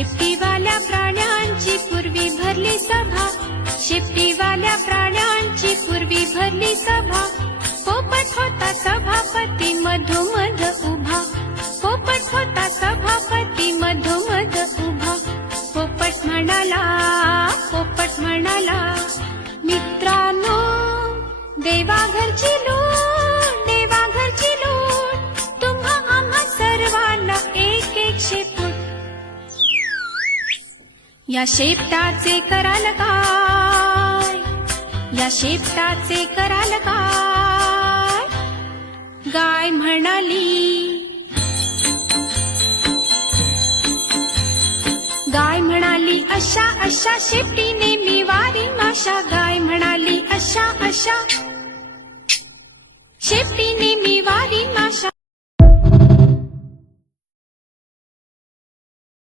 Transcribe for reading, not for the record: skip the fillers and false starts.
शेपटीवाल्या प्राण्यांची पूर्वी भरली सभा, शेपटीवाल्या प्राण्यांची पूर्वी भरली सभा. पोपट होता सभापती मधोमध उभा, पोपट होता सभापती मधोमध उभा. पोपट म्हणाला, पोपट म्हणाला, मित्रांनो देवाघरची लूट, देवाघरची लूट, तुम्हा आम्हा सर्वांना एक एक शेपूट. या शेपटाचे कराल काय, या शेपटाचे कराल काय. गाय म्हणाली, गाय म्हणाली अशा अशा शेपटीने मी वारी माशा. गाय म्हणाली अशा अशा शेपटी